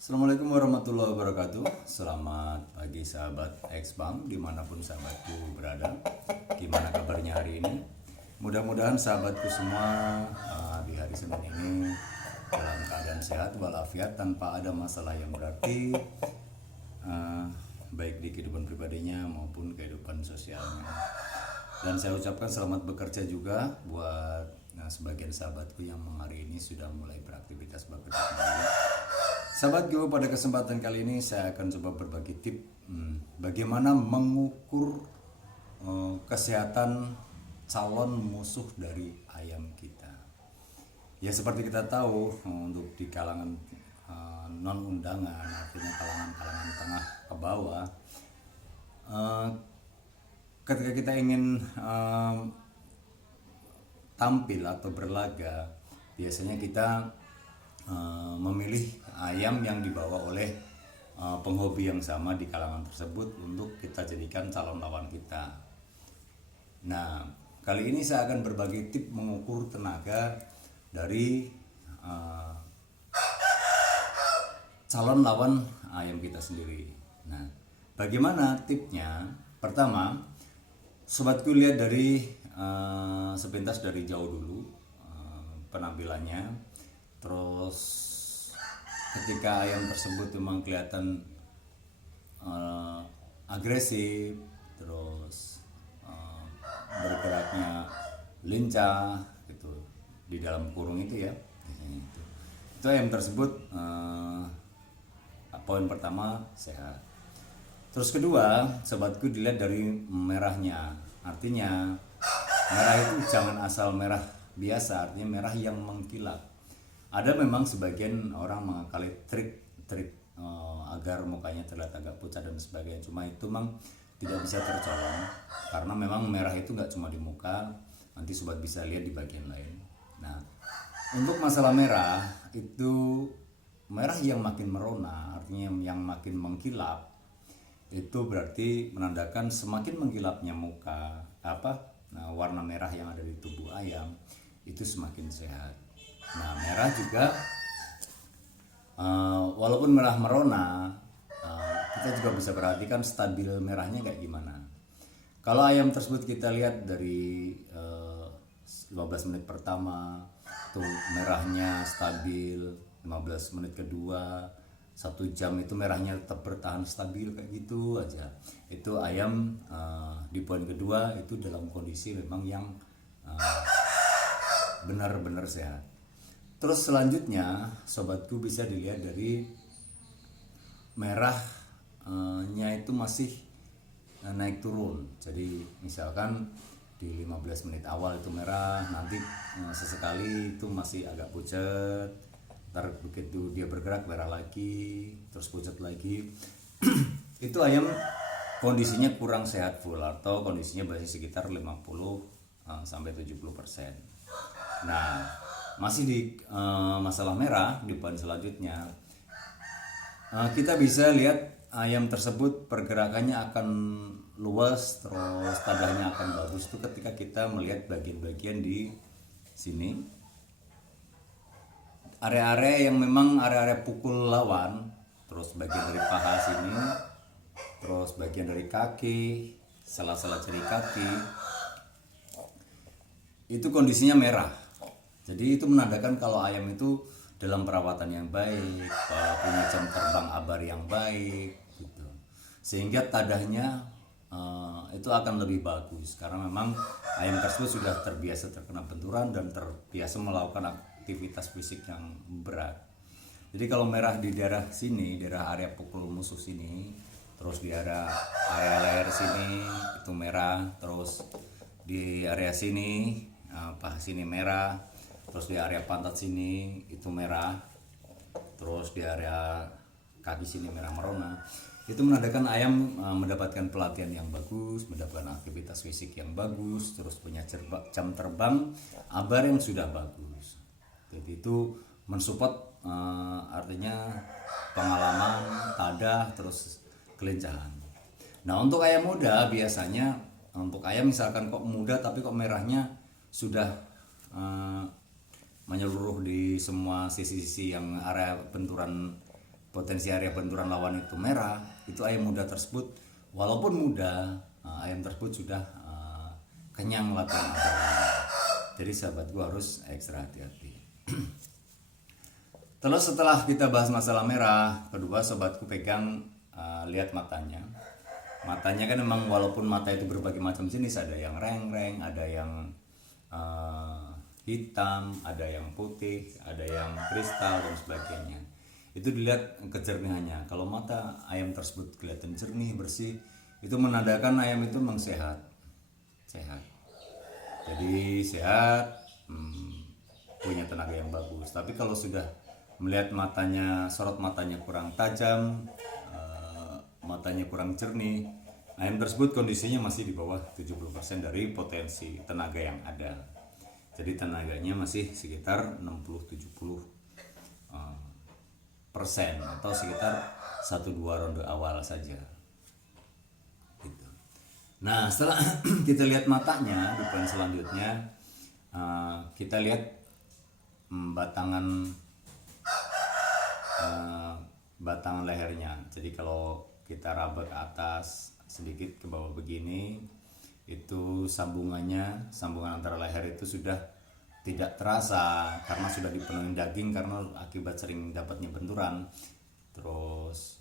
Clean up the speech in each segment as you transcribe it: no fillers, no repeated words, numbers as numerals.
Assalamualaikum warahmatullahi wabarakatuh. Selamat pagi sahabat Xbang dimanapun sahabatku berada. Gimana kabarnya hari ini? Mudah-mudahan sahabatku semua di hari Senin ini dalam keadaan sehat walafiat tanpa ada masalah yang berarti, baik di kehidupan pribadinya maupun kehidupan sosialnya. Dan saya ucapkan selamat bekerja juga buat sebagian sahabatku yang hari ini sudah mulai beraktivitas bekerja kembali. Sahabatku, pada kesempatan kali ini saya akan coba berbagi tip bagaimana mengukur kesehatan calon musuh dari ayam kita. Ya seperti kita tahu, untuk di kalangan non undangan, artinya kalangan tengah ke bawah, ketika kita ingin tampil atau berlaga, biasanya kita memilih ayam yang dibawa oleh penghobi yang sama di kalangan tersebut untuk kita jadikan calon lawan kita. Nah, kali ini saya akan berbagi tip mengukur tenaga dari calon lawan ayam kita sendiri. Nah, bagaimana tipnya? Pertama, sobatku lihat dari sepintas dari jauh dulu penampilannya. Terus ketika ayam tersebut memang kelihatan agresif, terus bergeraknya lincah gitu di dalam kurung itu ya, itu ayam tersebut poin pertama sehat. Terus kedua, sobatku dilihat dari merahnya. Artinya merah itu jangan asal merah biasa, artinya merah yang mengkilap. Ada memang sebagian orang mengakali trik agar mukanya terlihat agak pucat dan sebagainya. Cuma itu memang tidak bisa tercolong karena memang merah itu nggak cuma di muka, nanti sobat bisa lihat di bagian lain. Nah, untuk masalah merah itu merah yang makin merona, artinya yang makin mengkilap, itu berarti menandakan semakin mengkilapnya muka warna merah yang ada di tubuh ayam itu semakin sehat. Nah, merah juga walaupun merah merona, kita juga bisa perhatikan stabil merahnya kayak gimana. Kalau ayam tersebut kita lihat dari 15 menit pertama tuh merahnya stabil, 15 menit kedua, 1 jam itu merahnya tetap bertahan stabil kayak gitu aja. Itu ayam di poin kedua itu dalam kondisi memang yang benar-benar sehat. Terus selanjutnya sobatku bisa dilihat dari merahnya itu masih naik turun. Jadi misalkan di 15 menit awal itu merah, nanti sesekali itu masih agak pucat, ntar begitu dia bergerak merah lagi, terus pucat lagi. Itu ayam kondisinya kurang sehat full atau kondisinya masih sekitar 50 sampai 70%. Nah, masih di masalah merah di poin selanjutnya, kita bisa lihat ayam tersebut pergerakannya akan luas, terus tadahnya akan bagus tuh ketika kita melihat bagian-bagian di sini, area-area yang memang area-area pukul lawan, terus bagian dari paha sini, terus bagian dari kaki, sela-sela jari kaki, itu kondisinya merah. Jadi itu menandakan kalau ayam itu dalam perawatan yang baik, punya jam terbang abar yang baik gitu. Sehingga tadahnya itu akan lebih bagus karena memang ayam tersebut sudah terbiasa terkena benturan dan terbiasa melakukan aktivitas fisik yang berat. Jadi kalau merah di daerah sini, daerah area pukul musuh sini, terus di area leher sini itu merah, terus di area sini paha sini merah, terus di area pantat sini itu merah, terus di area kaki sini merah merona. Itu menandakan ayam mendapatkan pelatihan yang bagus, mendapatkan aktivitas fisik yang bagus, terus punya jam terbang abar yang sudah bagus. Jadi itu mensupport artinya pengalaman, tadah, terus kelincahan. Nah, untuk ayam muda biasanya, untuk ayam misalkan kok muda tapi kok merahnya sudah menyeluruh di semua sisi-sisi yang area benturan potensi area benturan lawan itu merah, itu ayam muda tersebut walaupun muda, ayam tersebut sudah kenyang latihan abarnya. Jadi sahabatku harus ekstra hati-hati. Terus setelah kita bahas masalah merah, kedua sobatku pegang, lihat matanya. Matanya kan memang walaupun mata itu berbagai macam jenis, ada yang reng-reng, ada yang hitam, ada yang putih, ada yang kristal dan sebagainya. Itu dilihat kejernihannya. Kalau mata ayam tersebut kelihatan jernih, bersih, itu menandakan ayam itu memang sehat. Jadi sehat, punya tenaga yang bagus. Tapi kalau sudah melihat matanya, sorot matanya kurang tajam, matanya kurang jernih, ayam tersebut kondisinya masih di bawah 70% dari potensi tenaga yang ada. Jadi tenaganya masih sekitar 60-70 persen atau sekitar 1-2 ronde awal saja gitu. Nah setelah kita lihat matanya, di poin selanjutnya kita lihat batangan lehernya. Jadi kalau kita raba ke atas sedikit ke bawah begini, itu sambungan antara leher itu sudah tidak terasa karena sudah dipenuhi daging karena akibat sering dapatnya benturan. Terus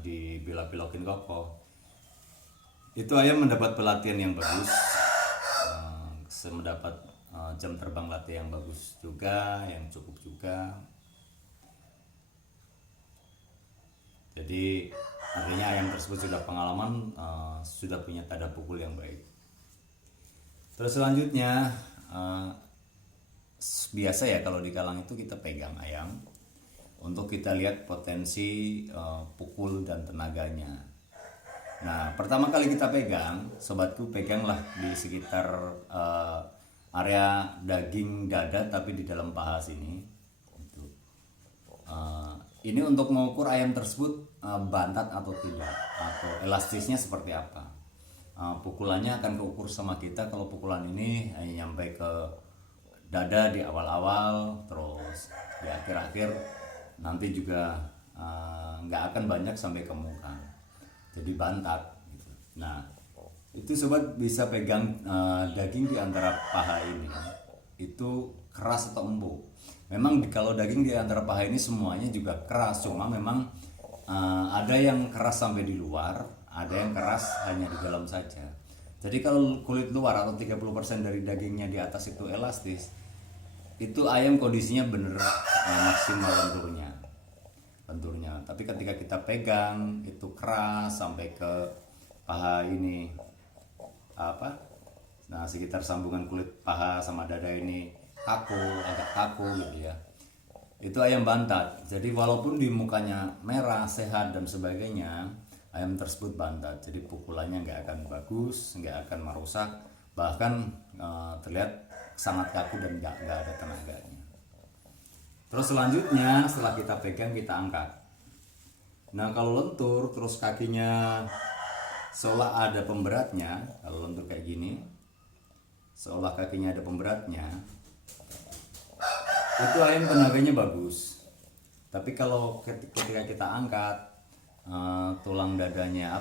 dibilok-bilokin kokoh. Itu ayam mendapat pelatihan yang bagus, mendapat jam terbang latih yang bagus juga, yang cukup juga. Jadi artinya ayam tersebut sudah pengalaman, sudah punya tanda pukul yang baik. Terus selanjutnya, biasa ya kalau di kalang itu kita pegang ayam untuk kita lihat potensi pukul dan tenaganya. Nah pertama kali kita pegang, sobatku peganglah di sekitar area daging dada tapi di dalam paha sini. Ini untuk mengukur ayam tersebut bantat atau tidak, atau elastisnya seperti apa. Pukulannya akan keukur sama kita. Kalau pukulan ini hanya nyampe ke dada di awal-awal, terus di akhir-akhir nanti juga nggak akan banyak sampai ke muka, jadi bantat gitu. Nah itu sobat bisa pegang daging di antara paha ini, itu keras atau empuk. Memang kalau daging di antara paha ini semuanya juga keras, cuma memang ada yang keras sampai di luar, ada yang keras hanya di dalam saja. Jadi kalau kulit luar atau 30% dari dagingnya di atas itu elastis, itu ayam kondisinya bener maksimal lenturnya. Tapi ketika kita pegang itu keras sampai ke paha ini, nah sekitar sambungan kulit paha sama dada ini agak kaku gitu ya, itu ayam bantat. Jadi walaupun di mukanya merah, sehat dan sebagainya, ayam tersebut bantat. Jadi pukulannya nggak akan bagus, nggak akan merusak, bahkan terlihat sangat kaku dan nggak ada tenaganya. Terus selanjutnya setelah kita pegang kita angkat. Nah kalau lentur terus kakinya seolah ada pemberatnya, kalau lentur kayak gini seolah kakinya ada pemberatnya, itu ayam tenaganya bagus. Tapi kalau ketika kita angkat, tulang dadanya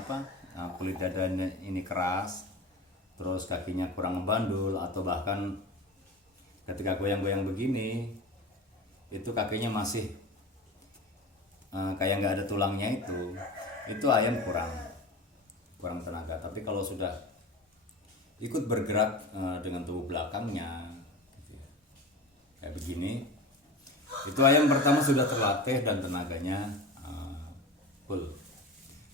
kulit dadanya ini keras, terus kakinya kurang membandul, atau bahkan ketika goyang-goyang begini itu kakinya masih kayak nggak ada tulangnya, itu ayam kurang tenaga. Tapi kalau sudah ikut bergerak dengan tubuh belakangnya gitu ya, kayak begini, itu ayam pertama sudah terlatih dan tenaganya full.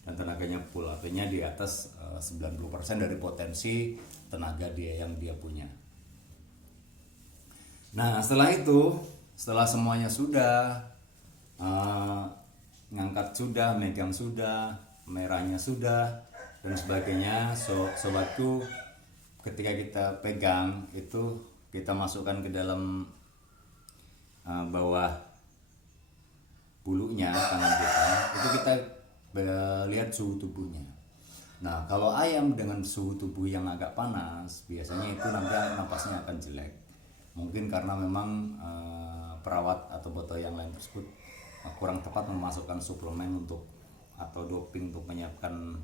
Artinya di atas 90% dari potensi tenaga yang dia punya. Nah setelah itu, setelah semuanya sudah, ngangkat sudah, megang sudah, merahnya sudah dan sebagainya, sobatku, ketika kita pegang itu kita masukkan ke dalam bawah bulunya tangan kita, itu kita lihat suhu tubuhnya. Nah kalau ayam dengan suhu tubuh yang agak panas, biasanya itu nanti napasnya akan jelek. Mungkin karena memang perawat atau boto yang lain tersebut kurang tepat memasukkan suplemen untuk atau doping untuk menyiapkan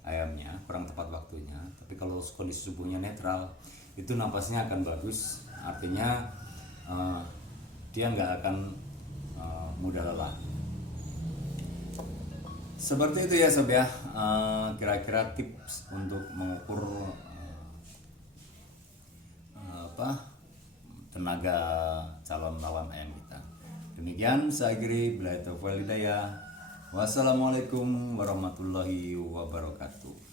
ayamnya, kurang tepat waktunya. Tapi kalau kondisi tubuhnya netral, itu napasnya akan bagus, artinya dia nggak akan mudah lelah. Seperti itu ya sob ya, kira-kira tips untuk mengukur tenaga calon lawan ayam kita. Demikian saya akhiri, billahi taufiq wal hidayah. Wassalamualaikum warahmatullahi wabarakatuh.